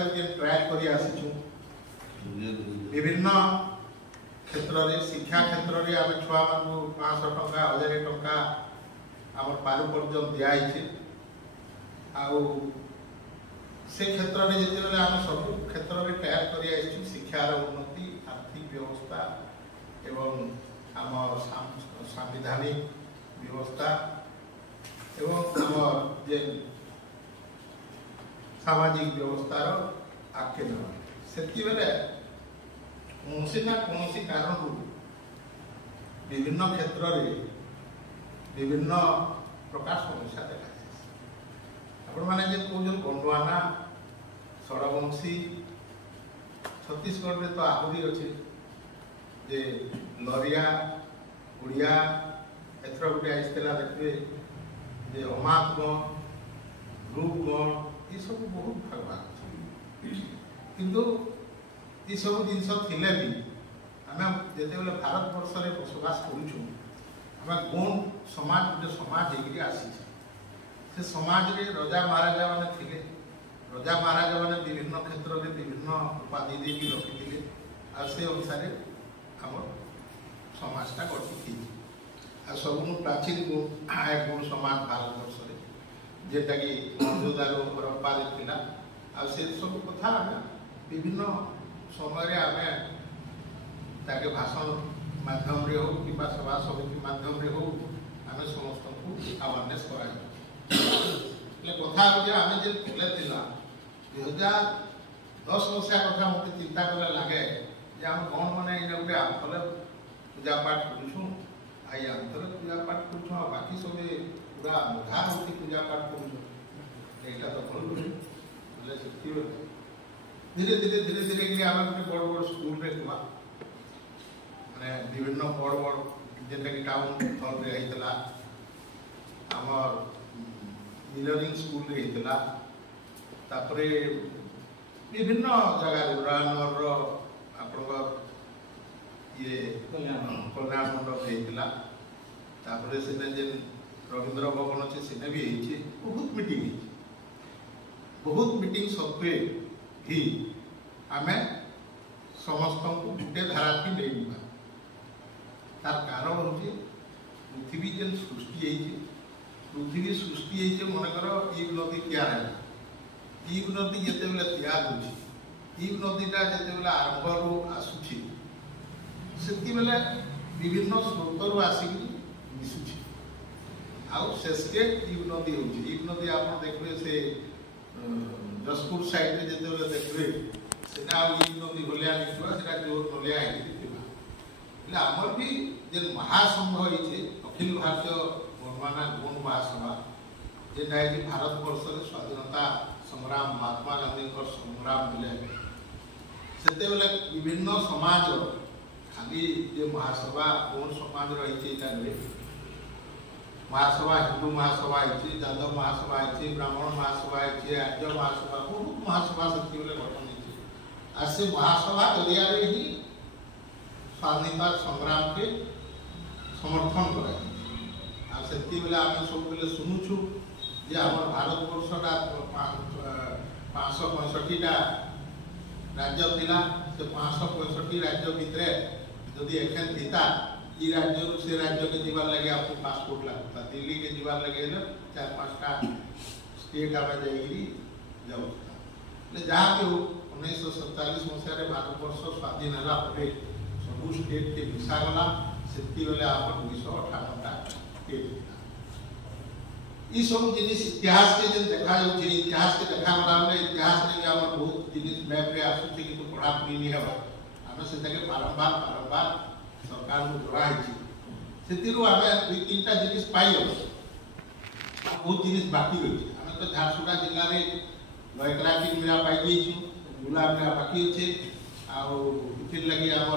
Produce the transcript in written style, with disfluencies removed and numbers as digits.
मसीह trial कर आसीचु विभिन्न क्षेत्र में शिक्षा क्षेत्र में आम छुआ मान 500 टंका 1000 टंका आम पारु पर्यटन दिखाई से क्षेत्र में जिते आम सब क्षेत्र में ट्रायल कर शिक्षार उन्नति आर्थिक व्यवस्था एवं आम सांविधानिक व्यवस्था एवं आम जे सामाजिक व्यवस्थार आखे से कौन ना कौन कारण विभिन्न क्षेत्र में विभिन्न प्रकार समस्या देखा आपण मैंने कौन गोंडवाना षड़वंशी छत्तीसगढ़ में तो आहरी अच्छे जे लरिया उड़िया एथर गोटे आसला देखिए जे अमातगण ग्रुपगण ये सब बहुत भाग भाग किंतु ये सब जिनस थिले भी आम जिते भारत वर्ष में बसवास करुँ कौन समाज गोटे समाज होकर आसी से समाज रे राजा महाराजा मैंने थिले राजा महाराजा मैंने विभिन्न क्षेत्र में विभिन्न उपाधि देकी रखी आ से अनुसार आम समाजटा गठित आ सब प्राचीन गुण समाज भारत वर्ष में जेटा कि मौजूदार हरप्पा था आ से सब कथा विभिन्न समय आम ताके भाषण माध्यम रे हो कि सभा समिति माध्यम रे हो आम समस्त को अवेयरनेस करा कथा आम जो खोले 2010 मसीहा कथा मत चिंता कले लगे जे आम कौन मैंने ये गोटे आंतर पूजा पाठ करूँ आई आंतर पूजा पाठ करूँ बाकी सब पूरा मुघा होती पूजा पाठ करूँ तो भूल धीरे धीरे धीरे धीरे कि आम गोटे बड़ बड़ स्कूल रे हुआ माने विभिन्न बड़ बड़ जेटा कि टाउन हॉल रे होता आमर इंजीनियरिंग स्कूल रे होता तापरे विभिन्न जगह रानर आपण ये कल्याण मंडप होता तापरे सेने जे रवींद्र भवन अच्छे सेने भी होती बहुत मीटिंग सत्वे ही आम समस्त को गोटे धारा की नहीं तार कारण हूँ पृथ्वी जेन सृष्टि पृथ्वी सृष्टि मनकर ईव नदी तैयार है ईव नदी जिते बेले तैयार हो ईव नदीटा जिते आरंभ आसूची से विभिन्न स्रोतर आसिक मिशुची आशे ईव नदी हो ईव नदी आप देखिए से जसपुर साइड में जिते देखिए सीना ईव नदी भलिया लिखा जोर नलिया आमर भी जे महासंघ होती अखिल भारतीय बर्माना गौण महासभा जेटा कि भारत वर्ष स्वाधीनता संग्राम महात्मा गांधी संग्राम मिले से विभिन्न समाज खाली जे महासभा गौण समाज रही महासभा हिंदू महासभा है यादव महासभा है ब्राह्मण महासभा है आर्य महासभा बहुत महासभा से गठन होती से महासभा जरिया ही स्वाधीनता संग्राम के समर्थन कर सब बेले शुणुचु जे आम भारत वर्षटा 565टा राज्य थिला से 565 राज्य भितर जदि एखेन थीता ई राज्य से राज्य के जीवार लगे आपको पासपोर्ट लगता दिल्ली के जीवार लगे 4-5टा स्टेट आम जाऊँ जहाँ भी हो 1947 मसीह भारत वर्ष स्वाधीन है सबू स्टेट के मिसागला से 258टा स्टेट ये सब जिनिस इतिहास के जो देखा इतिहास के देखा गला इतिहास में आम बहुत जिनिस मैप रे आसूचे कि पढ़ापढ़ी नहीं है आम से बारंबार बारंबार सरकार को जोड़ाई से आम 2-3टा जिनिस पाई बहुत जिनिस बाकी रही आम तो झारसुगुड़ा जिले में 1 लाख मेरा पाई गुला मेरा बाकी अच्छे आउ लगी आम